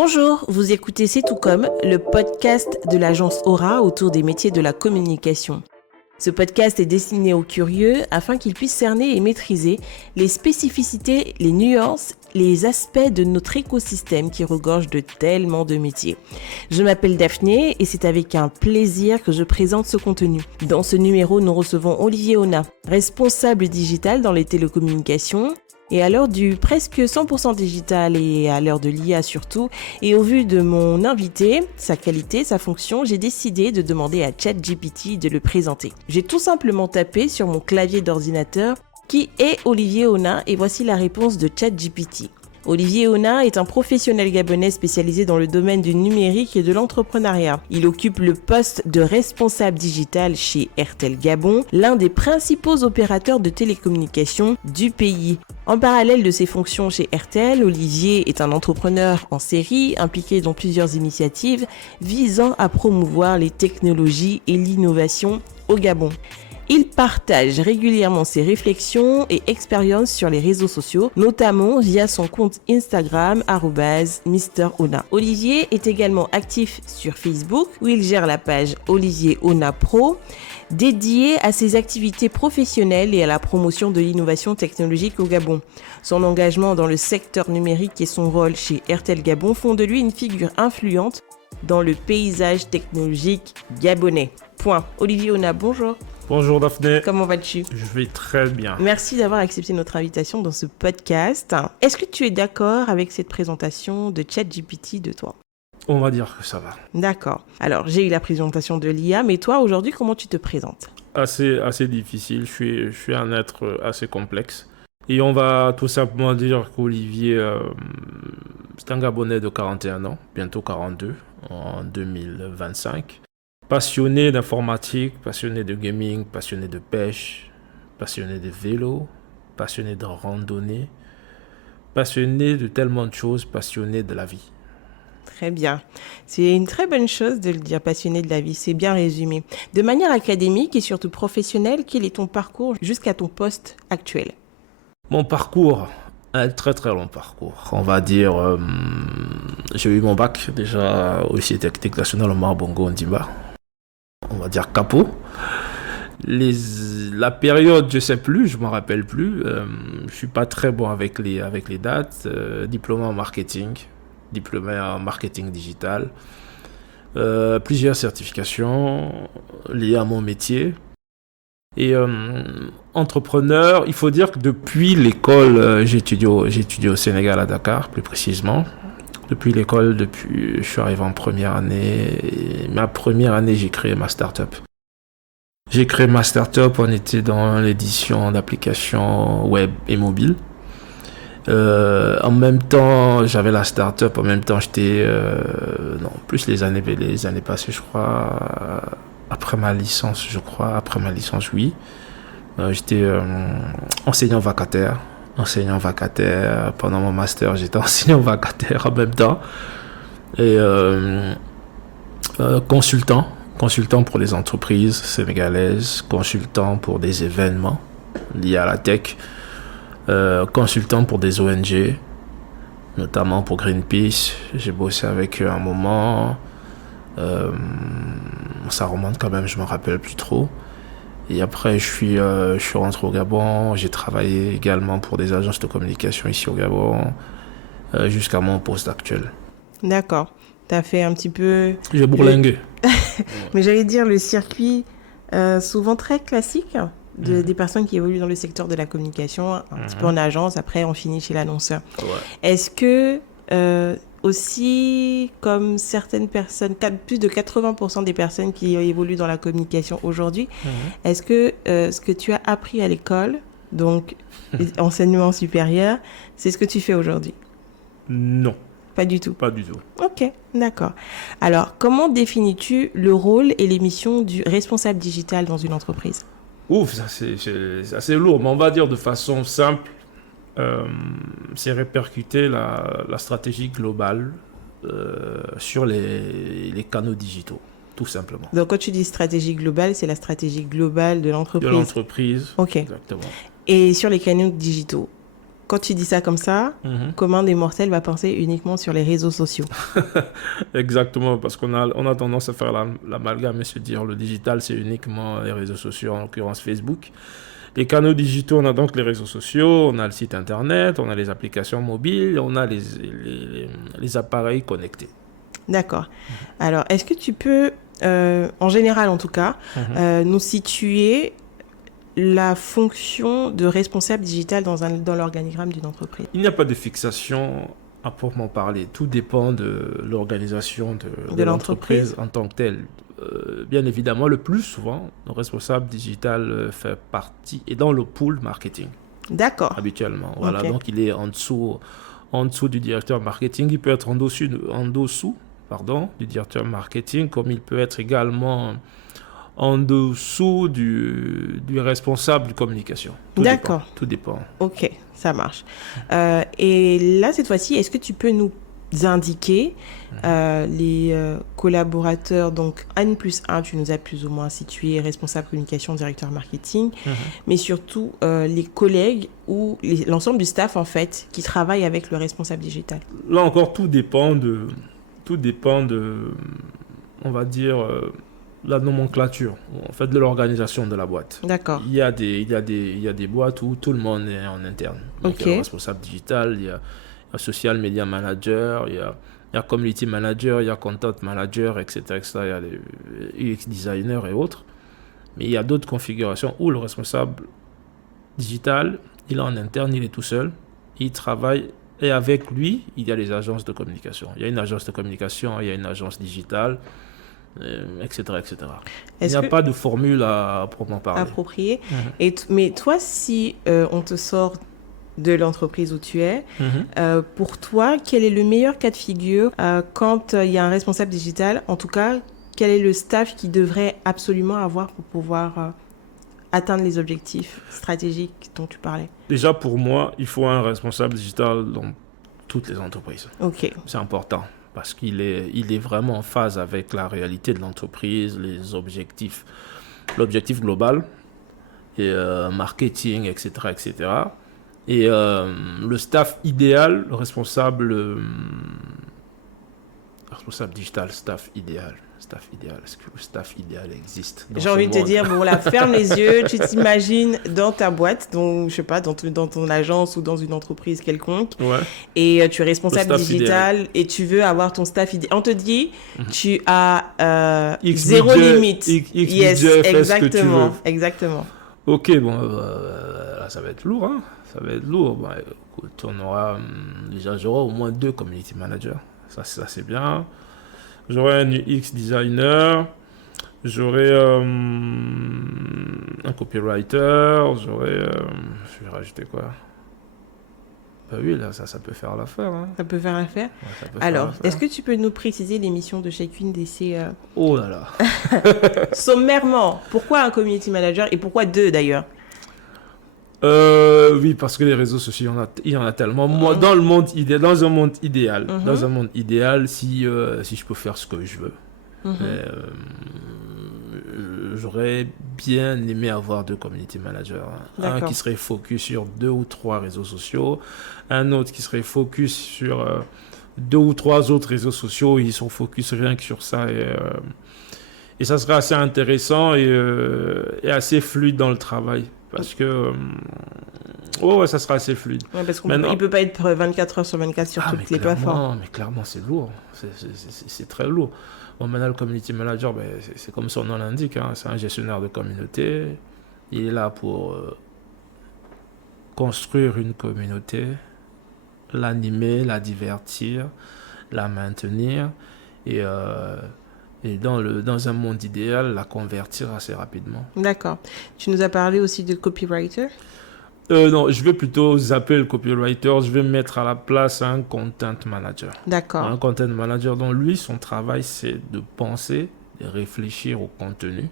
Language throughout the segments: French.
Bonjour, vous écoutez C'est tout comme, le podcast de l'agence Aura autour des métiers de la communication. Ce podcast est destiné aux curieux afin qu'ils puissent cerner et maîtriser les spécificités, les nuances, les aspects de notre écosystème qui regorge de tellement de métiers. Je m'appelle Daphné et c'est avec un plaisir que je présente ce contenu. Dans ce numéro, nous recevons Olivier Ona, responsable digital dans les télécommunications. Et à l'heure du presque 100% digital et à l'heure de l'IA surtout, et au vu de mon invité, sa qualité, sa fonction, j'ai décidé de demander à ChatGPT de le présenter. J'ai tout simplement tapé sur mon clavier d'ordinateur « Qui est Olivier Ona ?» et voici la réponse de ChatGPT. Olivier Ona est un professionnel gabonais spécialisé dans le domaine du numérique et de l'entrepreneuriat. Il occupe le poste de responsable digital chez Airtel Gabon, l'un des principaux opérateurs de télécommunications du pays. En parallèle de ses fonctions chez Airtel, Olivier est un entrepreneur en série impliqué dans plusieurs initiatives visant à promouvoir les technologies et l'innovation au Gabon. Il partage régulièrement ses réflexions et expériences sur les réseaux sociaux, notamment via son compte Instagram @MrOna. Olivier est également actif sur Facebook où il gère la page Olivier Ona Pro, dédiée à ses activités professionnelles et à la promotion de l'innovation technologique au Gabon. Son engagement dans le secteur numérique et son rôle chez Airtel Gabon font de lui une figure influente dans le paysage technologique gabonais. Point. Olivier Ona, bonjour. Bonjour Daphné. Comment vas-tu ? Je vais très bien. Merci d'avoir accepté notre invitation dans ce podcast. Est-ce que tu es d'accord avec cette présentation de ChatGPT de toi ? On va dire que ça va. D'accord. Alors, j'ai eu la présentation de l'IA, mais toi, aujourd'hui, comment tu te présentes ? Assez difficile. Je suis un être assez complexe. Et on va tout simplement dire qu'Olivier, c'est un Gabonais de 41 ans, bientôt 42, en 2025. Passionné d'informatique, passionné de gaming, passionné de pêche, passionné de vélo, passionné de randonnée, passionné de tellement de choses, passionné de la vie. Très bien. C'est une très bonne chose de le dire, passionné de la vie, c'est bien résumé. De manière académique et surtout professionnelle, quel est ton parcours jusqu'à ton poste actuel ? Mon parcours, un très très long parcours. On va dire, j'ai eu mon bac déjà au lycée technique national au Marbongo Ndimba. On va dire capot. La période, je sais plus, je m'en rappelle plus. Je suis pas très bon avec les dates. Diplômé en marketing digital. Plusieurs certifications liées à mon métier. Et entrepreneur, il faut dire que depuis l'école, j'ai étudié au Sénégal à Dakar, plus précisément. Depuis l'école, je suis arrivé en première année. Et ma première année, j'ai créé ma start-up. On était dans l'édition d'applications web et mobile. En même temps, j'avais la start-up. En même temps, j'étais... plus les années passées, je crois. Après ma licence, oui. J'étais enseignant vacataire. Pendant mon master, j'étais enseignant vacataire en même temps. Et consultant pour les entreprises sénégalaises, consultant pour des événements liés à la tech, consultant pour des ONG, notamment pour Greenpeace. J'ai bossé avec eux un moment. Ça remonte quand même, je ne me rappelle plus trop. Et après, je suis rentré au Gabon. J'ai travaillé également pour des agences de communication ici au Gabon, jusqu'à mon poste actuel. D'accord. Tu as fait un petit peu... J'ai bourlingué. Mais j'allais dire le circuit souvent très classique des personnes qui évoluent dans le secteur de la communication, un petit peu en agence, après on finit chez l'annonceur. Ouais. Est-ce que... aussi, comme certaines personnes, plus de 80% des personnes qui évoluent dans la communication aujourd'hui, est-ce que ce que tu as appris à l'école, donc enseignement supérieur, c'est ce que tu fais aujourd'hui ? Non. Pas du tout. Pas du tout. Ok, d'accord. Alors, comment définis-tu le rôle et les missions du responsable digital dans une entreprise ? Ouf, ça c'est assez lourd, mais on va dire de façon simple. C'est répercuter la stratégie globale sur les canaux digitaux, tout simplement. Donc, quand tu dis stratégie globale, c'est la stratégie globale de l'entreprise. De l'entreprise, ok. exactement. Et sur les canaux digitaux, quand tu dis ça comme ça, commun des mortels va penser uniquement sur les réseaux sociaux. Exactement, parce qu'on a tendance à faire l'amalgame et se dire le digital, c'est uniquement les réseaux sociaux, en l'occurrence Facebook. Les canaux digitaux, on a donc les réseaux sociaux, on a le site internet, on a les applications mobiles, on a les appareils connectés. D'accord. Alors, est-ce que tu peux, en général en tout cas, nous situer la fonction de responsable digital dans l'organigramme d'une entreprise? Il n'y a pas de fixation à proprement parler. Tout dépend de l'organisation de l'entreprise en tant que telle. Bien évidemment, le plus souvent, le responsable digital fait partie et dans le pool marketing. D'accord. Habituellement. Voilà. Okay. Donc, il est en dessous du directeur marketing. Il peut être en dessous du directeur marketing, comme il peut être également en dessous du responsable de communication. D'accord. Tout dépend. Ok, ça marche. Et là, cette fois-ci, est-ce que tu peux nous indiquer les collaborateurs, donc N+1, tu nous as plus ou moins situé, responsable communication, directeur marketing, mais surtout les collègues ou l'ensemble du staff, en fait, qui travaille avec le responsable digital? Là encore, tout dépend de on va dire, la nomenclature, en fait, de l'organisation de la boîte. D'accord. Il y a des boîtes où tout le monde est en interne. Donc, il y a le responsable digital, il y a un social media manager, il y a community manager, il y a content manager, etc., etc. Il y a les UX designers et autres. Mais il y a d'autres configurations où le responsable digital, il est en interne, il est tout seul, il travaille. Et avec lui, il y a les agences de communication. Il y a une agence de communication, il y a une agence digitale, etc., etc. Il n'y a pas de formule à proprement parler. Appropriée. Mais toi, si on te sort de l'entreprise où tu es, pour toi, quel est le meilleur cas de figure quand il y a un responsable digital? En tout cas, quel est le staff qu'il devrait absolument avoir pour pouvoir atteindre les objectifs stratégiques dont tu parlais? Déjà, pour moi, il faut un responsable digital dans toutes les entreprises. Ok. C'est important parce qu'il est vraiment en phase avec la réalité de l'entreprise, les objectifs, l'objectif global, et marketing, etc., etc. Et le staff idéal, le responsable digital, staff idéal. Est-ce que le staff idéal existe? J'ai envie de te dire, bon, là, ferme les yeux, tu t'imagines dans ta boîte, donc, je sais pas, dans ton agence ou dans une entreprise quelconque, et tu es responsable digital idéal. Et tu veux avoir ton staff idéal. On te dit, tu as zéro limite. Yes, exactement, exactement. Ok, bon, là, ça va être lourd, hein. Ça va être lourd. Bon, écoute, j'aurai au moins 2 community managers. Ça c'est bien. J'aurai un UX designer, j'aurai un copywriter, je vais rajouter quoi? Bah oui, là, ça peut faire l'affaire. Hein. Ça peut faire l'affaire? Ouais, ça peut Alors, faire l'affaire. Est-ce que tu peux nous préciser les missions de chacune de ces... Oh là là. Sommairement, pourquoi un community manager et pourquoi 2 d'ailleurs? Oui, parce que les réseaux sociaux, il y en a tellement. Moi, dans un monde idéal, si je peux faire ce que je veux, j'aurais bien aimé avoir 2 community managers. Un qui serait focus sur 2 ou 3 réseaux sociaux, un autre qui serait focus sur 2 ou 3 autres réseaux sociaux. Ils sont focus rien que sur ça. Et ça serait assez intéressant et assez fluide dans le travail. Parce que ça sera assez fluide. Ouais, parce qu'il ne peut pas être 24 heures sur 24 sur toutes les plateformes. Mais clairement, c'est lourd. C'est très lourd. Bon, maintenant, le community manager, c'est comme son nom l'indique. Hein, c'est un gestionnaire de communauté. Il est là pour construire une communauté, l'animer, la divertir, la maintenir. Et dans un monde idéal, la convertir assez rapidement. D'accord. Tu nous as parlé aussi de copywriter? Non, je vais plutôt zapper le copywriter. Je vais mettre à la place un content manager. D'accord. Un content manager dont lui, son travail, c'est de penser, de réfléchir au contenu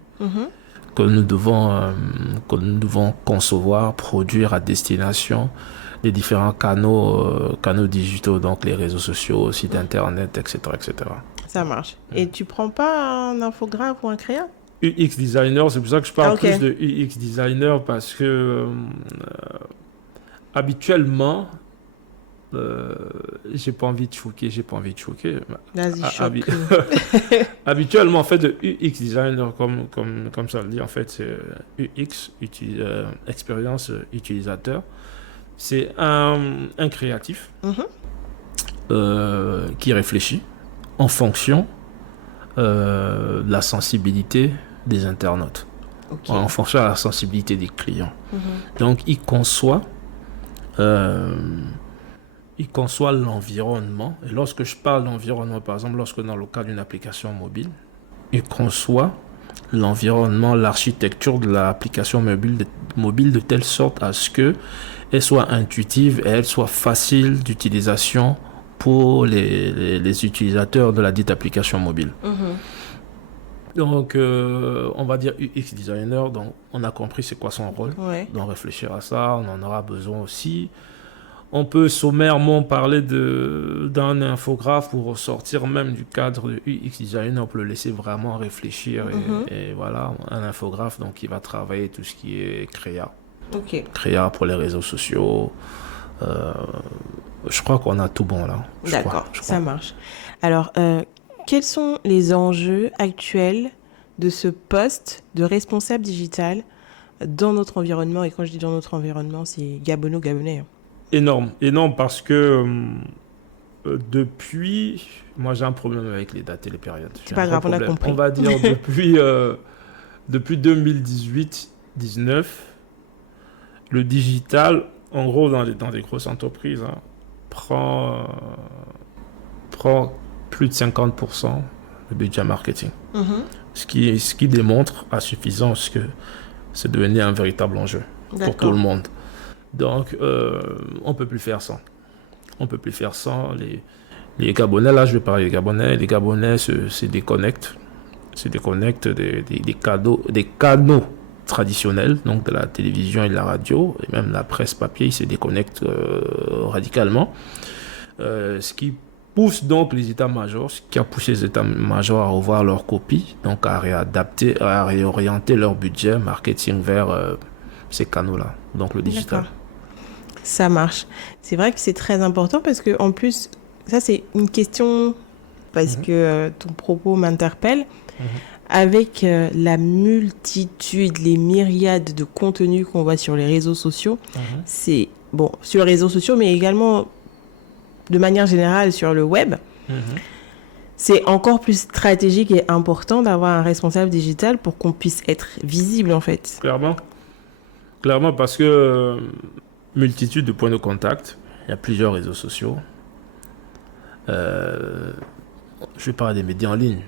que nous devons concevoir, produire à destination des différents canaux digitaux, donc les réseaux sociaux, sites internet, etc., etc. Ça marche. Et tu prends pas un infographe ou un crayon? UX designer, c'est pour ça que je parle plus de UX designer, parce que habituellement, j'ai pas envie de choquer. Vas-y, choque. Habituellement, en fait, de UX designer, comme ça le dit, en fait, c'est UX, expérience utilisateur. C'est un créatif qui réfléchit en fonction de la sensibilité des internautes, en fonction de la sensibilité des clients. Donc, il conçoit l'environnement. Et lorsque je parle d'environnement, par exemple, lorsque dans le cas d'une application mobile, il conçoit l'environnement, l'architecture de l'application mobile de telle sorte à ce qu'elle soit intuitive et elle soit facile d'utilisation pour les utilisateurs de la dite application mobile. Donc, on va dire UX designer, donc on a compris c'est quoi son rôle. Donc, réfléchir à ça, on en aura besoin aussi. On peut sommairement parler d'un infographe pour ressortir même du cadre de UX designer, pour le laisser vraiment réfléchir. Et voilà, un infographe donc, qui va travailler tout ce qui est créa. Créa pour les réseaux sociaux. Je crois qu'on a tout bon là. D'accord, ça marche. Alors, quels sont les enjeux actuels de ce poste de responsable digital dans notre environnement? Et quand je dis dans notre environnement, c'est gabonais. Énorme parce que depuis... Moi, j'ai un problème avec les dates et les périodes. C'est pas grave, on a compris. On va dire depuis 2018-19, le digital, en gros, dans des grosses entreprises, prend plus de 50% du budget marketing. Ce qui démontre à suffisance que c'est devenu un véritable enjeu pour tout le monde. Donc, on ne peut plus faire ça. Les Gabonais, là, je vais parler des Gabonais. Les Gabonais se déconnectent. Des canaux traditionnels, donc de la télévision et de la radio, et même la presse papier, ils se déconnectent radicalement. Ce qui pousse donc les états-majors, ce qui a poussé les états-majors à revoir leurs copies, donc à réorienter leur budget marketing vers ces canaux-là, donc le digital. D'accord. Ça marche. C'est vrai que c'est très important parce que en plus, ça c'est une question parce que ton propos m'interpelle. Avec la multitude, les myriades de contenus qu'on voit sur les réseaux sociaux, c'est bon sur les réseaux sociaux, mais également de manière générale sur le web. C'est encore plus stratégique et important d'avoir un responsable digital pour qu'on puisse être visible en fait. Clairement parce que multitude de points de contact, il y a plusieurs réseaux sociaux. Je vais parler des médias en ligne.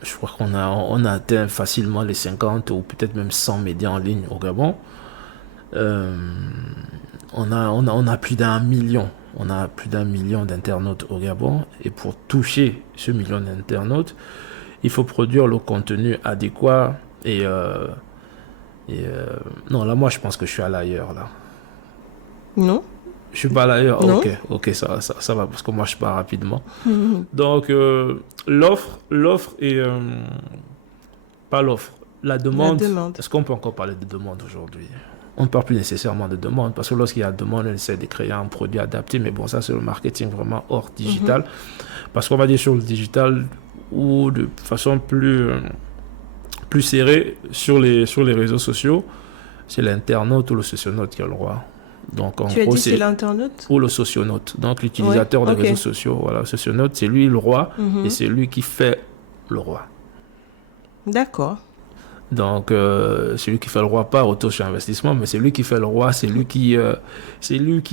Je crois qu'on a atteint facilement les 50 ou peut-être même 100 médias en ligne au Gabon. On a plus d'1 million. On a plus d'1 million d'internautes au Gabon. Et pour toucher ce million d'internautes, il faut produire le contenu adéquat. Non, là, moi, je pense que je suis à l'ailleurs, là. Non? Je suis pas à l'ailleurs. Ok, ça va, parce que moi, je pars rapidement. Donc, l'offre et... pas l'offre. La demande. Est-ce qu'on peut encore parler de demande aujourd'hui? On ne parle plus nécessairement de demande, parce que lorsqu'il y a demande, on essaie de créer un produit adapté. Mais bon, ça, c'est le marketing vraiment hors digital. Parce qu'on va dire sur le digital, ou de façon plus serrée sur les réseaux sociaux, c'est l'internaute ou le socionaute qui a le roi. Donc, en tu gros, as dit c'est l'internaute ou le socionaute. Donc, l'utilisateur des réseaux sociaux. Voilà, le socionaute, c'est lui le roi et c'est lui qui fait le roi. D'accord. Donc, c'est lui qui fait le roi, pas retour sur investissement, mais c'est lui qui fait le roi, c'est lui qui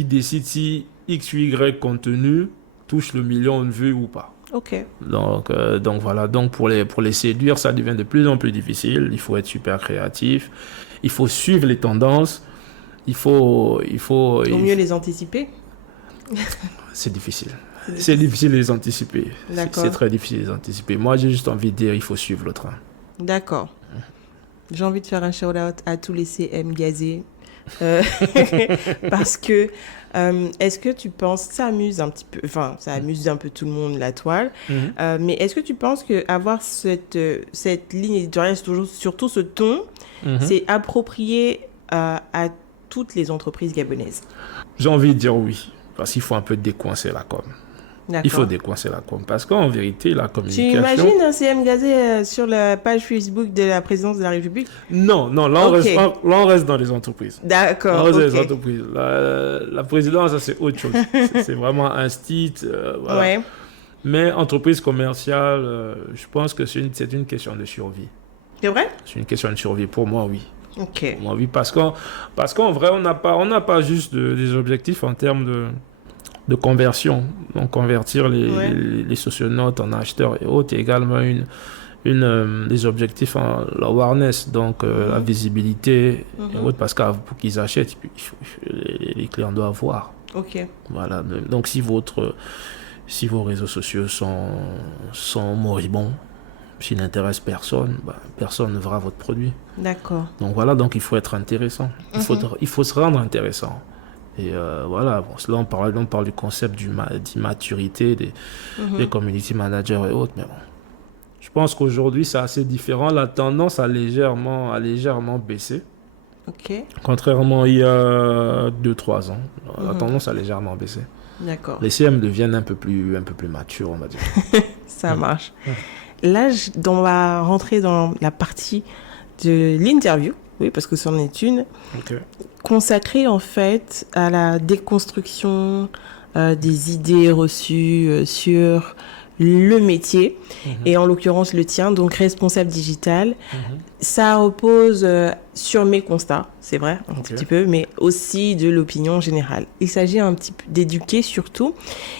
décide si X ou Y contenu touche le million de vues ou pas. Ok. Donc voilà. Donc, pour les séduire, ça devient de plus en plus difficile. Il faut être super créatif. Il faut suivre les tendances. Il faut mieux les anticiper. C'est difficile. C'est difficile de les anticiper. D'accord. C'est très difficile de les anticiper. Moi, j'ai juste envie de dire, il faut suivre le train. D'accord. J'ai envie de faire un shout-out à tous les CM gazés. Parce que, est-ce que tu penses, ça amuse un petit peu, enfin, ça amuse un peu tout le monde, la toile, mais est-ce que tu penses qu'avoir cette ligne éditoriale, surtout ce ton, c'est approprié à toutes les entreprises gabonaises? J'ai envie de dire oui, parce qu'il faut un peu décoincer la com. D'accord. Il faut décoincer la com, parce qu'en vérité, la Tu communication... imagines un CM Gazé sur la page Facebook de la présidence de la République? Non, là, on reste dans les entreprises. D'accord, On reste dans ok. les entreprises. La présidence, ça, c'est autre chose. C'est vraiment un site, voilà. Ouais. Mais entreprise commerciale, je pense que c'est une question de survie. C'est vrai? C'est une question de survie. Pour moi, oui. Ok. Pour moi, oui. Parce qu'en vrai, on n'a pas juste des objectifs en termes de conversion. Donc, convertir les socionautes en acheteurs et autres. Il y a également des objectifs en awareness, donc la visibilité et autres. Parce que pour qu'ils achètent, les clients doivent voir. Ok. Voilà. Donc, si vos réseaux sociaux sont moribonds, s'ils n'intéressent personne, personne ne verra votre produit. D'accord. Donc voilà, donc il faut être intéressant. Il faut se rendre intéressant. Et voilà, là on parle du concept d'immaturité des community managers et autres, mais bon. Je pense qu'aujourd'hui c'est assez différent. La tendance a légèrement baissé. Ok. Contrairement à il y a 2-3 ans. La tendance a légèrement baissé. D'accord. Les CM deviennent un peu plus matures, on va dire. Ça marche. Là, on va rentrer dans la partie de l'interview, oui, parce que c'en est une, consacrée en fait à la déconstruction des idées reçues sur le métier, et en l'occurrence le tien, donc responsable digital. Ça repose sur mes constats, c'est vrai, un petit peu, mais aussi de l'opinion générale. Il s'agit un petit peu d'éduquer surtout.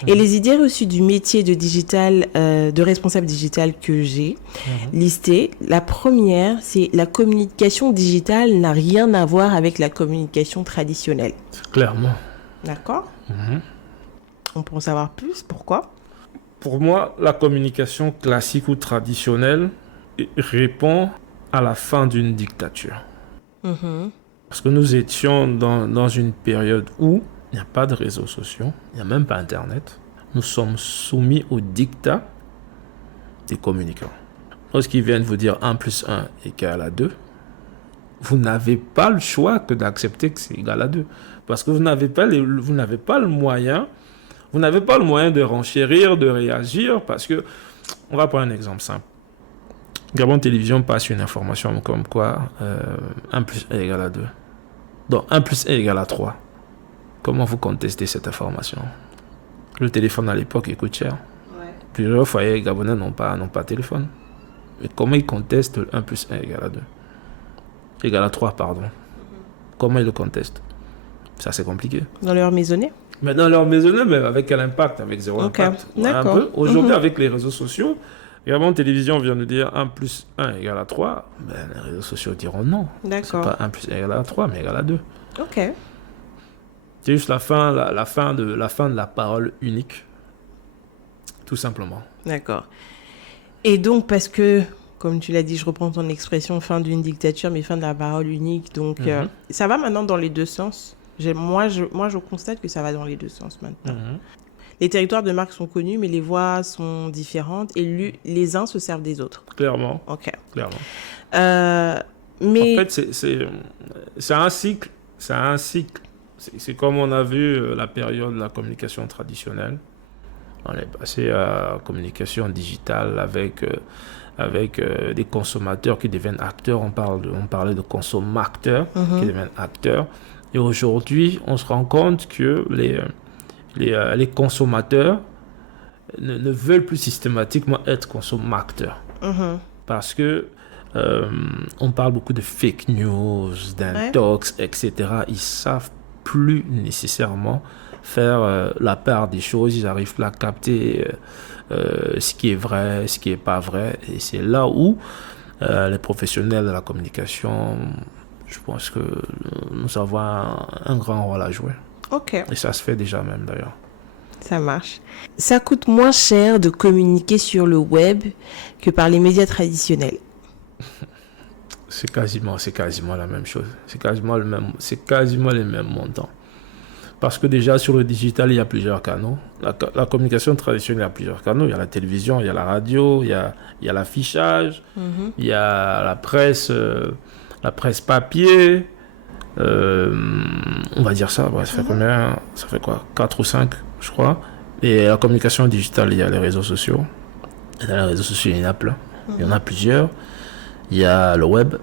Et les idées reçues du métier de digital, de responsable digital que j'ai listées, la première, c'est la communication digitale n'a rien à voir avec la communication traditionnelle. Clairement. D'accord. On peut en savoir plus, pourquoi? Pour moi, la communication classique ou traditionnelle répond à la fin d'une dictature. Parce que nous étions dans une période où il n'y a pas de réseaux sociaux, il n'y a même pas Internet. Nous sommes soumis au dictat des communicants. Lorsqu'ils viennent vous dire 1 + 1 = 2, vous n'avez pas le choix que d'accepter que c'est égal à 2. Parce que vous n'avez pas le moyen... Vous n'avez pas le moyen de renchérir, de réagir, parce que, on va prendre un exemple simple. Gabon Télévision passe une information comme quoi 1 + 1 = 2. Donc 1 + 1 = 3. Comment vous contestez cette information? Le téléphone à l'époque coûte cher. Plusieurs foyers gabonais n'ont pas de téléphone. Mais comment ils contestent 1 + 1 = 2 Égal à 3, pardon. Comment ils le contestent? Ça, c'est compliqué. Dans leur maisonnée? Mais dans leur maisonnée, mais avec quel impact? Avec zéro impact. D'accord. Aujourd'hui, avec les réseaux sociaux, Gabon Télévision vient de dire 1 + 1 = 3. Ben, les réseaux sociaux diront non. D'accord. C'est pas 1 + 1 = 3, mais égal à 2. Ok. C'est juste la fin de la parole unique. Tout simplement. D'accord. Et donc, parce que, comme tu l'as dit, je reprends ton expression, fin d'une dictature, mais fin de la parole unique. Donc, ça va maintenant dans les deux sens. Moi, je constate que ça va dans les deux sens maintenant. Les territoires de marque sont connus, mais les voix sont différentes et les uns se servent des autres. Clairement. Ok. Clairement. Mais... En fait, c'est un cycle. C'est un cycle. C'est comme on a vu la période de la communication traditionnelle. On est passé à la communication digitale avec des consommateurs qui deviennent acteurs. On parlait de consommateurs qui deviennent acteurs. Et aujourd'hui, on se rend compte que les consommateurs ne veulent plus systématiquement être consommateurs. Parce que on parle beaucoup de fake news, d'intox, etc. Ils savent plus nécessairement faire la part des choses. Ils n'arrivent plus à capter ce qui est vrai, ce qui n'est pas vrai. Et c'est là où les professionnels de la communication... Je pense que nous avons un grand rôle à jouer. Ok. Et ça se fait déjà même d'ailleurs. Ça marche. Ça coûte moins cher de communiquer sur le web que par les médias traditionnels. C'est quasiment la même chose. C'est quasiment les mêmes montants. Parce que déjà sur le digital, il y a plusieurs canaux. La communication traditionnelle, il y a plusieurs canaux. Il y a la télévision, il y a la radio, il y a l'affichage, il y a la presse papier, On va dire ça, ça fait combien? Ça fait quoi? 4 ou 5, je crois. Et la communication digitale, il y a les réseaux sociaux. Et dans les réseaux sociaux, il y en a plein. Il y en a plusieurs. Il y a le web.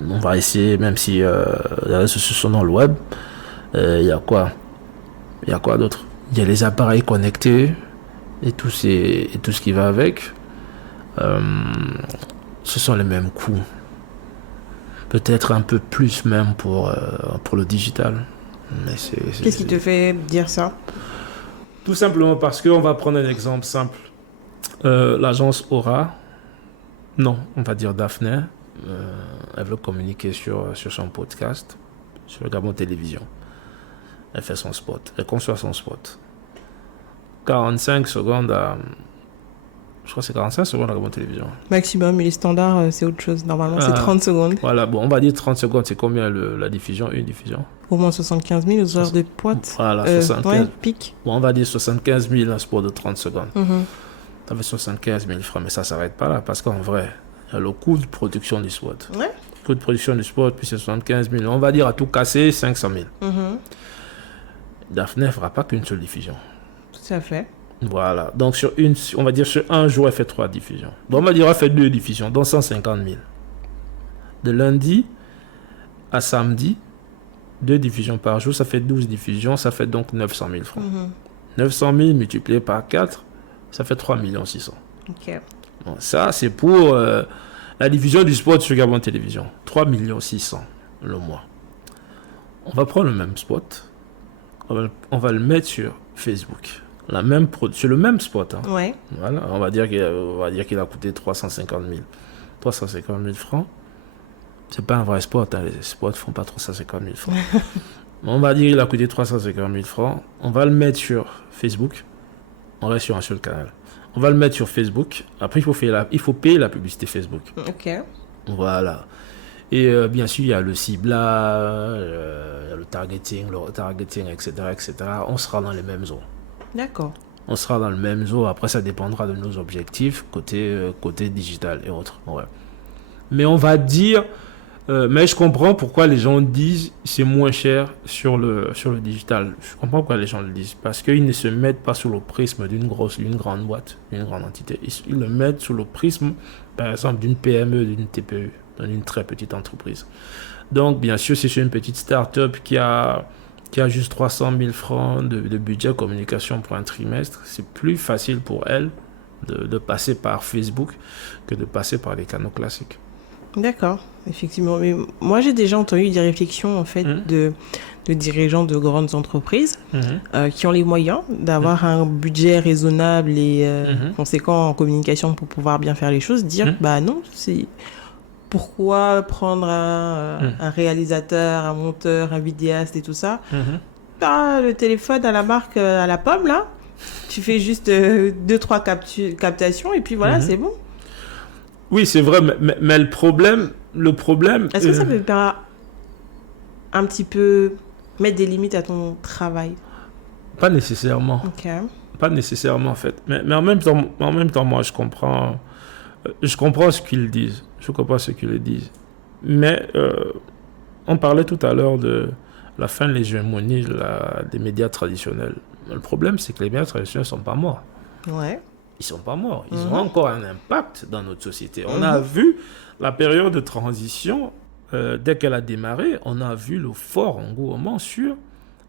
On va essayer, même si les réseaux sociaux sont dans le web, il y a quoi? Il y a quoi d'autre? Il y a les appareils connectés et tout ce qui va avec. Ce sont les mêmes coûts. Peut-être un peu plus même pour le digital. Mais Qu'est-ce qui te fait dire ça? Tout simplement parce qu'on va prendre un exemple simple. L'agence Aura, non, on va dire Daphné, elle veut communiquer sur son podcast, sur le Gabon Télévision. Elle fait son spot, elle conçoit son spot. 45 secondes à... Je crois que c'est 45 secondes à Gabon Télévision. Maximum, mais les standards, c'est autre chose. Normalement, c'est 30 secondes. Voilà, bon, on va dire 30 secondes, c'est combien la diffusion, une diffusion? Au moins 75 000 aux heures de pointe. Voilà, 75 pic. Bon, on va dire 75 000 un spot de 30 secondes. Ça fait 75 000 francs, mais ça ne s'arrête pas là, parce qu'en vrai, il y a le coût de production du spot. Ouais. Le coût de production du spot, puis c'est 75 000. On va dire à tout casser, 500 000. Daphné ne fera pas qu'une seule diffusion. Tout à fait. Voilà. Donc, on va dire sur un jour, elle fait 3 diffusions. Donc, on va dire elle fait 2 diffusions, donc 150 000. De lundi à samedi, 2 diffusions par jour, ça fait 12 diffusions, ça fait donc 900 000 francs. 900 000 multiplié par 4, ça fait 3 600 000. Ok. Bon, ça, c'est pour la diffusion du spot sur Gabon Télévision. 3 600 000 le mois. On va prendre le même spot, on va le mettre sur Facebook. Sur le même spot. Hein. Ouais. Voilà, on va dire qu'il a coûté 350 000. 350 000 francs. C'est pas un vrai spot. Hein. Les spots ne font pas 350 000 francs. On va dire qu'il a coûté 350 000 francs. On va le mettre sur Facebook. On reste sur un seul canal. On va le mettre sur Facebook. Après, il faut payer la publicité Facebook. Ok. Voilà. Et bien sûr, il y a le ciblage, le targeting, etc., etc. On sera dans les mêmes eaux. D'accord. On sera dans le même zoo. Après, ça dépendra de nos objectifs côté digital et autres. Ouais. Mais on va dire... mais je comprends pourquoi les gens disent c'est moins cher sur le digital. Je comprends pourquoi les gens le disent. Parce qu'ils ne se mettent pas sous le prisme d'une grande boîte, d'une grande entité. Ils le mettent sous le prisme, par exemple, d'une PME, d'une TPE, d'une très petite entreprise. Donc, bien sûr, si c'est une petite start-up qui a juste 300 000 francs de budget communication pour un trimestre, c'est plus facile pour elle de passer par Facebook que de passer par les canaux classiques. D'accord, effectivement. Mais moi, j'ai déjà entendu des réflexions en fait de dirigeants de grandes entreprises qui ont les moyens d'avoir un budget raisonnable et conséquent en communication pour pouvoir bien faire les choses, dire bah non, c'est... Pourquoi prendre un réalisateur, un monteur, un vidéaste et tout ça? T'as le téléphone à la marque à la pomme, là. Tu fais juste 2-3 captations et puis voilà, c'est bon. Oui, c'est vrai, mais le problème... Est-ce que ça peut pas un petit peu mettre des limites à ton travail? Pas nécessairement. Ok. Pas nécessairement, en fait. Mais en même temps, moi, je comprends ce qu'ils disent. Je comprends ce qu'ils disent. Mais on parlait tout à l'heure de la fin de l'hégémonie des médias traditionnels. Le problème, c'est que les médias traditionnels ne sont pas morts. Ouais. Ils ne sont pas morts. Ils ont encore un impact dans notre société. On a vu la période de transition, dès qu'elle a démarré, on a vu le fort engouement sur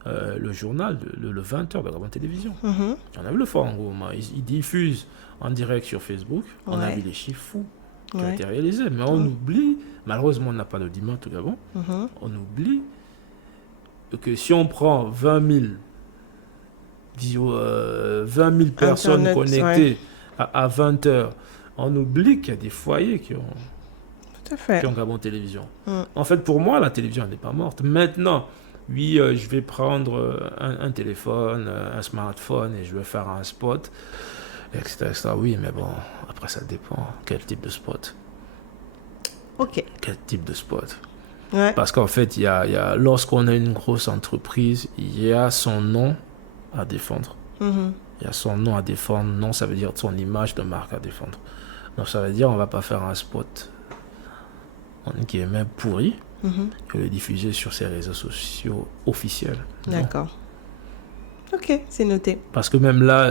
le journal, le 20h de Gabon Télévision. On a vu le fort engouement. Ils diffusent en direct sur Facebook. On a vu les chiffres fous qui ont été réalisés. Mais on oublie, malheureusement, on n'a pas d'audimat au Gabon. On oublie que si on prend 20 000 personnes Internet, connectées à 20h, on oublie qu'il y a des foyers qui ont Gabon Télévision. En fait, pour moi, la télévision n'est pas morte. Maintenant, oui, je vais prendre un téléphone, un smartphone et je vais faire un spot, etc. Oui, mais bon, après, ça dépend. Quel type de spot? Ok. Quel type de spot? Ouais. Parce qu'en fait, lorsqu'on a une grosse entreprise, il y a son nom à défendre. Il y a son nom à défendre. Non, ça veut dire son image de marque à défendre. Donc, ça veut dire on va pas faire un spot qui est même pourri. et le diffuser sur ses réseaux sociaux officiels. D'accord. Ok, c'est noté. Parce que même là,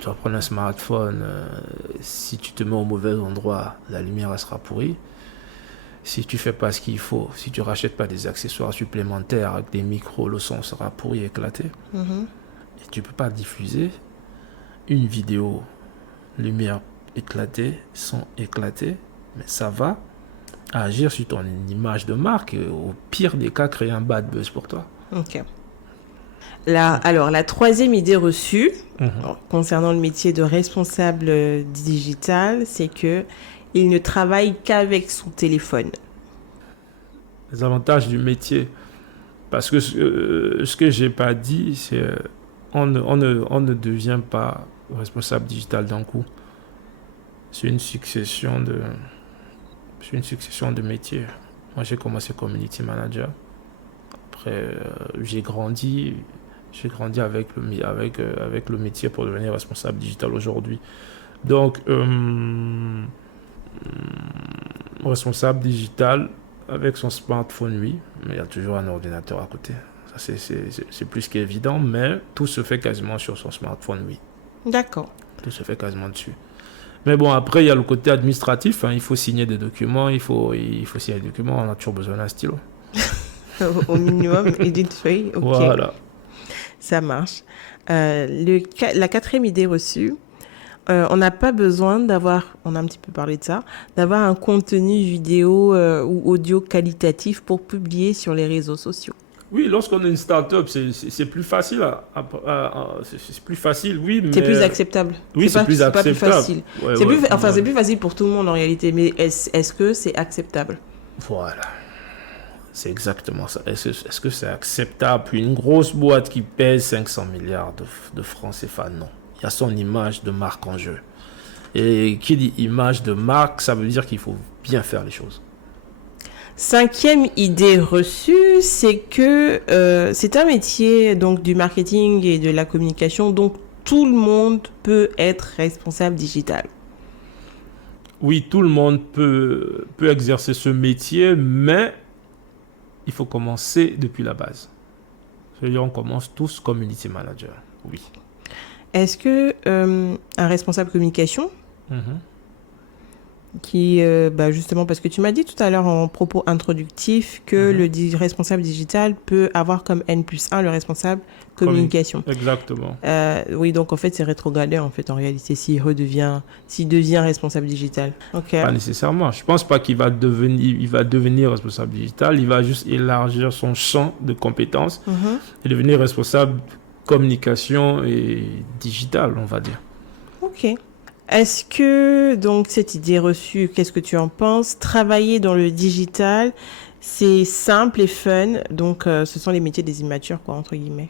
tu vas prendre un smartphone, si tu te mets au mauvais endroit, la lumière elle sera pourrie. Si tu fais pas ce qu'il faut, si tu rachètes pas des accessoires supplémentaires avec des micros, le son sera pourri, éclaté. Et tu peux pas diffuser une vidéo, lumière éclatée, son éclaté, mais ça va agir sur ton image de marque et au pire des cas créer un bad buzz pour toi. Ok. Alors, la troisième idée reçue concernant le métier de responsable digital, c'est que il ne travaille qu'avec son téléphone. Les avantages du métier, parce que ce que j'ai pas dit, c'est on ne devient pas responsable digital d'un coup. C'est une succession de métiers. Moi, j'ai commencé community manager. Après, j'ai grandi avec le métier pour devenir responsable digital aujourd'hui. Donc, responsable digital avec son smartphone, oui, mais il y a toujours un ordinateur à côté. Ça, c'est plus qu'évident, mais tout se fait quasiment sur son smartphone, oui. D'accord. Tout se fait quasiment dessus. Mais bon, après, il y a le côté administratif. Il faut signer des documents. Il faut signer des documents. On a toujours besoin d'un stylo. Au minimum, et d'une feuille. Ok. Voilà. Ça marche. La quatrième idée reçue, on n'a pas besoin d'avoir, on a un petit peu parlé de ça, d'avoir un contenu vidéo ou audio qualitatif pour publier sur les réseaux sociaux. Oui, lorsqu'on est une start-up, c'est plus facile. C'est plus facile, oui, mais... C'est plus acceptable. Oui, c'est plus acceptable. C'est pas plus facile. Ouais, C'est plus facile pour tout le monde en réalité, mais est-ce que c'est acceptable? Voilà. C'est exactement ça. Est-ce que c'est acceptable? Puis une grosse boîte qui pèse 500 milliards de francs CFA, non. Il y a son image de marque en jeu. Et qui dit image de marque, ça veut dire qu'il faut bien faire les choses. Cinquième idée reçue, c'est que c'est un métier donc du marketing et de la communication, donc tout le monde peut être responsable digital. Oui, tout le monde peut exercer ce métier, mais il faut commencer depuis la base. C'est-à-dire, on commence tous community manager. Oui. Est-ce que un responsable communication qui, justement, parce que tu m'as dit tout à l'heure en propos introductif que le responsable digital peut avoir comme N+1 le responsable communication. Exactement. Oui, donc en fait, c'est rétrogradé en fait en réalité s'il devient responsable digital. Ok. Pas nécessairement. Je pense pas qu'il va devenir responsable digital. Il va juste élargir son champ de compétences et devenir responsable communication et digital, on va dire. Ok. Est-ce que, donc, cette idée reçue, qu'est-ce que tu en penses? Travailler dans le digital, c'est simple et fun. Donc, ce sont les métiers des immatures, quoi, entre guillemets.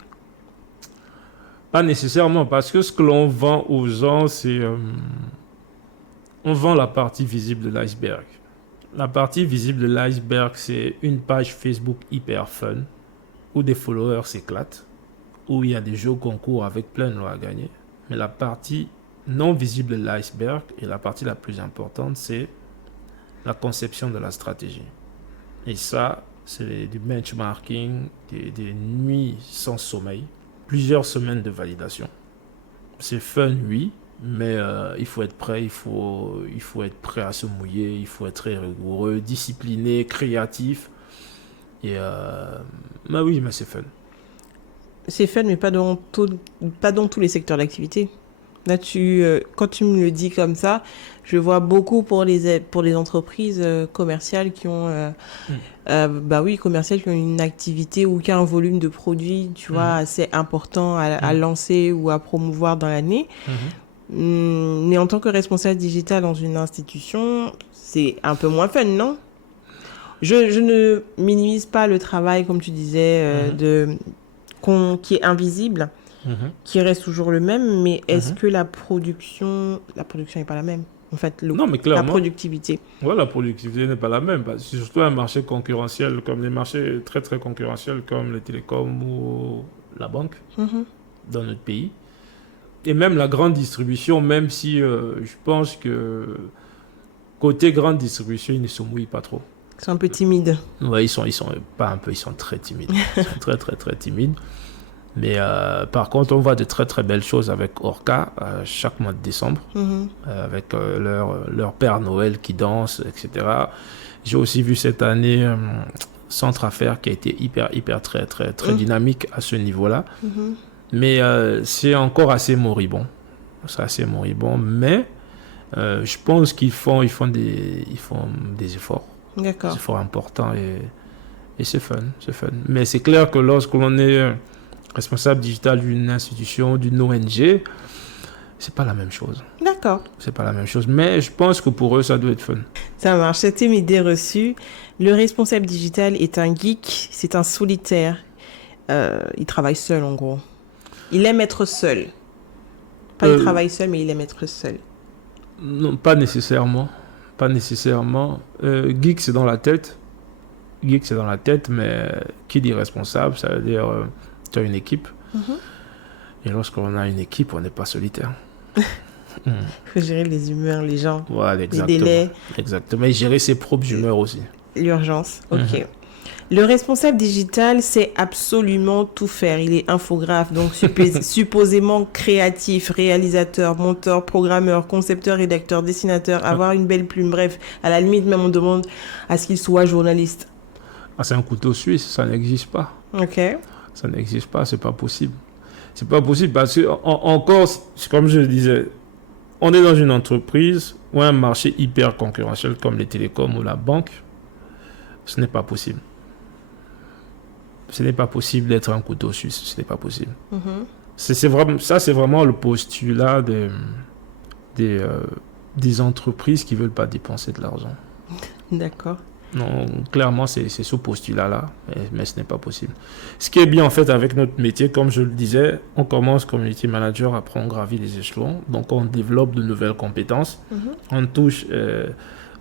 Pas nécessairement, parce que ce que l'on vend aux gens, c'est... on vend la partie visible de l'iceberg. La partie visible de l'iceberg, c'est une page Facebook hyper fun, où des followers s'éclatent, où il y a des jeux concours avec plein de lots à gagner. Mais la partie non visible de l'iceberg, et la partie la plus importante, c'est la conception de la stratégie. Et ça, c'est du benchmarking, des nuits sans sommeil, plusieurs semaines de validation. C'est fun, oui, mais il faut être prêt, il faut être prêt à se mouiller, il faut être très rigoureux, discipliné, créatif. Et oui, mais c'est fun. C'est fun, mais pas dans tous les secteurs d'activité. Là, quand tu me le dis comme ça, je vois beaucoup pour les entreprises commerciales qui ont, commerciales qui ont une activité ou qui a un volume de produits, tu vois, assez important à lancer ou à promouvoir dans l'année. Mais en tant que responsable digital dans une institution, c'est un peu moins fun, non? Je ne minimise pas le travail, comme tu disais, qui est invisible. Qui reste toujours le même, mais est-ce que la production n'est pas la même en fait? Non, mais clairement, la productivité. Ouais, la productivité n'est pas la même. C'est surtout un marché concurrentiel, comme les marchés très très concurrentiels, comme les télécoms ou la banque dans notre pays. Et même la grande distribution, même si je pense que côté grande distribution, ils ne se mouillent pas trop. Ils sont un peu timides. Ouais, ils sont pas un peu, ils sont très timides. Ils sont très, très, très timides. Mais par contre, on voit de très, très belles choses avec Orca chaque mois de décembre, avec leur Père Noël qui danse, etc. J'ai aussi vu cette année Centre Affaires qui a été hyper, très, très, très dynamique à ce niveau-là. Mais c'est encore assez moribond. C'est assez moribond, mais je pense qu'ils font des efforts. D'accord. Des efforts importants et c'est fun. Mais c'est clair que lorsque l'on est responsable digital d'une institution, d'une ONG, c'est pas la même chose. D'accord. C'est pas la même chose, mais je pense que pour eux, ça doit être fun. Ça marche. C'était une idée reçue. Le responsable digital est un geek, c'est un solitaire. Il travaille seul, en gros. Il aime être seul. Pas il travaille seul, mais il aime être seul. Non, pas nécessairement. Pas nécessairement. Geek, c'est dans la tête. Geek, c'est dans la tête, mais qui dit responsable, ça veut dire tu as une équipe. Et lorsqu'on a une équipe, on n'est pas solitaire. Il faut gérer les humeurs, les gens, voilà, les délais. Exactement. Et gérer ses propres humeurs aussi. L'urgence, ok. Le responsable digital sait absolument tout faire. Il est infographe, donc supposément créatif, réalisateur, monteur, programmeur, concepteur, rédacteur, dessinateur, avoir une belle plume. Bref, à la limite, même on demande à ce qu'il soit journaliste. Ah, c'est un couteau suisse, ça n'existe pas. Ok. Ça n'existe pas, c'est pas possible. C'est pas possible parce que, encore, comme je le disais, on est dans une entreprise ou un marché hyper concurrentiel comme les télécoms ou la banque. Ce n'est pas possible. Ce n'est pas possible d'être un couteau suisse. Ce n'est pas possible. C'est vraiment le postulat des entreprises qui ne veulent pas dépenser de l'argent. D'accord. Non, clairement, c'est ce postulat-là, mais ce n'est pas possible. Ce qui est bien, en fait, avec notre métier, comme je le disais, on commence community manager, après on gravit les échelons, donc on développe de nouvelles compétences. On touche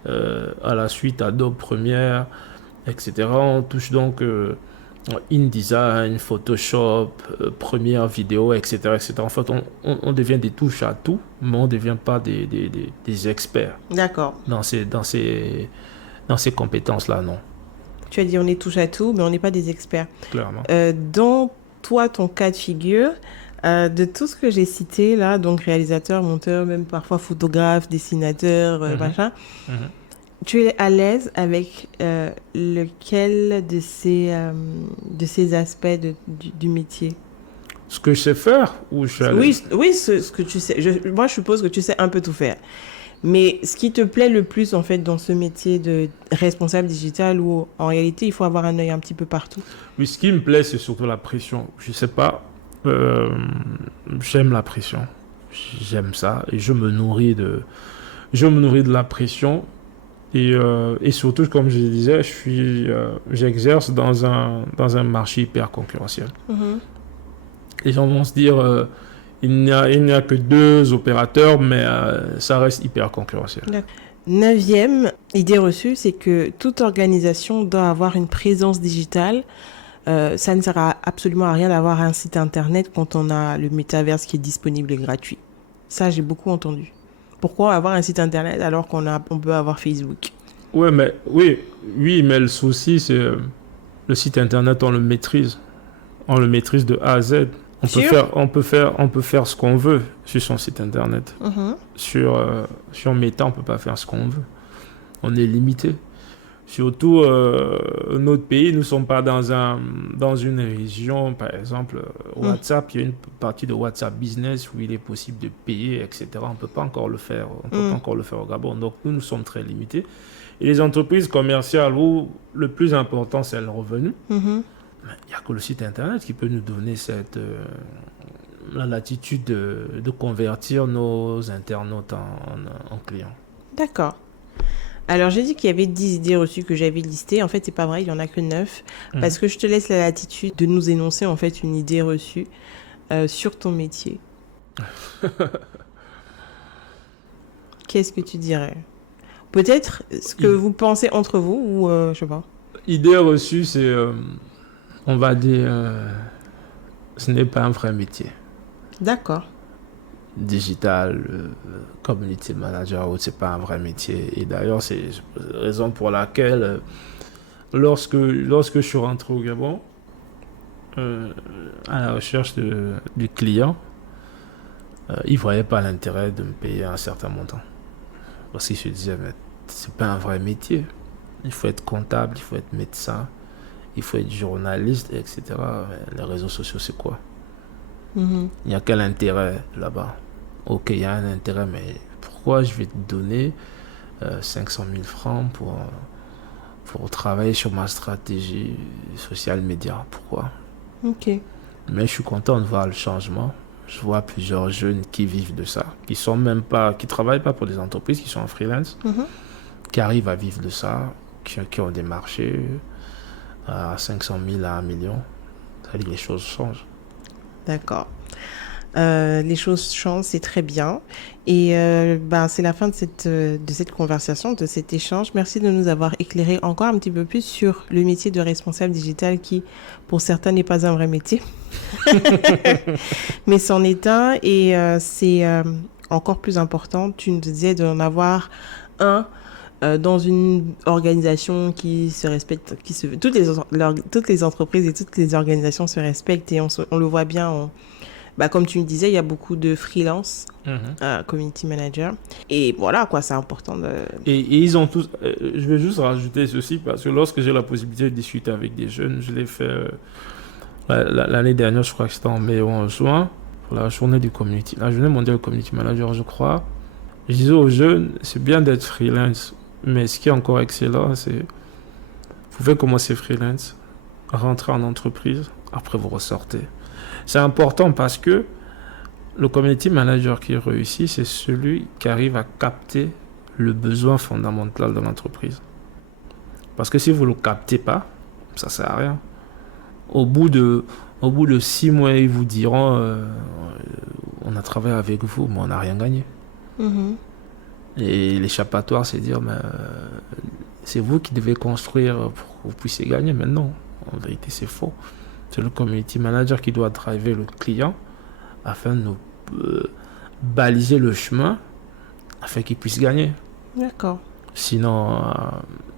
à la suite Adobe Premiere, etc. On touche donc InDesign, Photoshop, Premiere Vidéo, etc., etc. En fait, on devient des touches à tout, mais on ne devient pas des experts. D'accord. Dans ces compétences-là, non. Tu as dit on est touche à tout, mais on n'est pas des experts. Clairement. Dans toi, ton cas de figure, de tout ce que j'ai cité là, donc réalisateur, monteur, même parfois photographe, dessinateur, machin, tu es à l'aise avec lequel de ces aspects du métier? Ce que je sais faire ou je suis à l'aise? Oui, ce que tu sais. Moi, je suppose que tu sais un peu tout faire. Mais ce qui te plaît le plus, en fait, dans ce métier de responsable digital, où en réalité, il faut avoir un œil un petit peu partout? Oui, ce qui me plaît, c'est surtout la pression. Je sais pas, j'aime la pression. J'aime ça et je me nourris de la pression. Et surtout, comme je disais, j'exerce dans un marché hyper concurrentiel. Les gens vont se dire... il n'y a que 2 opérateurs, mais ça reste hyper concurrentiel. 9e idée reçue, c'est que toute organisation doit avoir une présence digitale. Ça ne sert absolument à rien d'avoir un site internet quand on a le métaverse qui est disponible et gratuit. Ça, j'ai beaucoup entendu. Pourquoi avoir un site internet alors qu'on peut avoir Facebook? Oui, mais le souci, c'est le site internet, on le maîtrise. On le maîtrise de A à Z. On peut faire ce qu'on veut sur son site internet. Sur Meta, on ne peut pas faire ce qu'on veut. On est limité. Surtout, notre pays, nous ne sommes pas dans une région, par exemple, WhatsApp. Il y a une partie de WhatsApp Business où il est possible de payer, etc. On ne peut pas encore le faire. On peut pas encore le faire au Gabon. Donc, nous sommes très limités. Et les entreprises commerciales où le plus important, c'est le revenu. Il n'y a que le site internet qui peut nous donner la latitude de convertir nos internautes en clients. D'accord. Alors, j'ai dit qu'il y avait 10 idées reçues que j'avais listées. En fait, c'est pas vrai, il n'y en a que 9. Parce que je te laisse la latitude de nous énoncer en fait une idée reçue sur ton métier. Qu'est-ce que tu dirais? Peut-être ce que vous pensez entre vous ou je sais pas. Idée reçue, c'est... on va dire, ce n'est pas un vrai métier. D'accord. digital, community manager, c'est pas un vrai métier. Et d'ailleurs, c'est la raison pour laquelle, lorsque je suis rentré au Gabon, à la recherche du client, il ne voyait pas l'intérêt de me payer un certain montant. Parce qu'il se disait, mais c'est pas un vrai métier. Il faut être comptable, il faut être médecin, il faut être journaliste, etc. Mais les réseaux sociaux, c'est quoi? Il y a quel intérêt là-bas? Ok, il y a un intérêt, mais pourquoi je vais te donner 500 000 francs pour travailler sur ma stratégie social média? Pourquoi? Ok. Mais je suis content de voir le changement. Je vois plusieurs jeunes qui vivent de ça, qui travaillent pas pour des entreprises, qui sont en freelance, qui arrivent à vivre de ça, qui ont des marchés à 500 000 à 1 million. Ça veut dire que les choses changent. D'accord. Les choses changent, c'est très bien. Et c'est la fin de cette conversation, de cet échange. Merci de nous avoir éclairé encore un petit peu plus sur le métier de responsable digital qui, pour certains, n'est pas un vrai métier. Mais c'en est un et c'est encore plus important. Tu nous disais d'en avoir un dans une organisation qui se respecte, toutes les entreprises et toutes les organisations se respectent et on le voit bien. Comme tu me disais, il y a beaucoup de freelance, community manager. Et voilà, quoi, c'est important de... Et ils ont tous... je vais juste rajouter ceci, parce que lorsque j'ai la possibilité de discuter avec des jeunes, je l'ai fait l'année dernière, je crois que c'était en mai ou en juin, pour la journée mondiale du community manager, je crois. Je disais aux jeunes, c'est bien d'être freelance, mais ce qui est encore excellent, c'est... Vous pouvez commencer freelance, rentrer en entreprise, après vous ressortez. C'est important parce que le community manager qui réussit, c'est celui qui arrive à capter le besoin fondamental de l'entreprise. Parce que si vous ne le captez pas, ça ne sert à rien. Au bout de 6 mois, ils vous diront on a travaillé avec vous, mais on n'a rien gagné. Et l'échappatoire, c'est dire c'est vous qui devez construire pour que vous puissiez gagner. Mais non, en vérité, c'est faux. C'est le community manager qui doit driver le client afin de nous baliser le chemin afin qu'il puisse gagner. D'accord. Sinon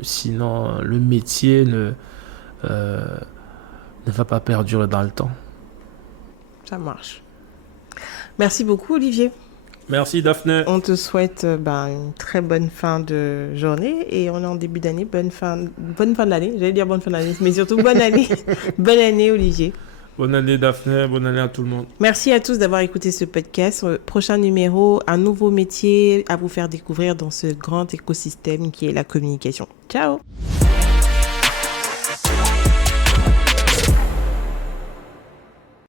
le métier ne va pas perdurer dans le temps. Ça marche. Merci beaucoup, Olivier. Merci, Daphné. On te souhaite une très bonne fin de journée et on est en début d'année. Bonne fin de l'année. J'allais dire bonne fin d'année, mais surtout bonne année. Bonne année, Olivier. Bonne année, Daphné. Bonne année à tout le monde. Merci à tous d'avoir écouté ce podcast. Prochain numéro, un nouveau métier à vous faire découvrir dans ce grand écosystème qui est la communication. Ciao.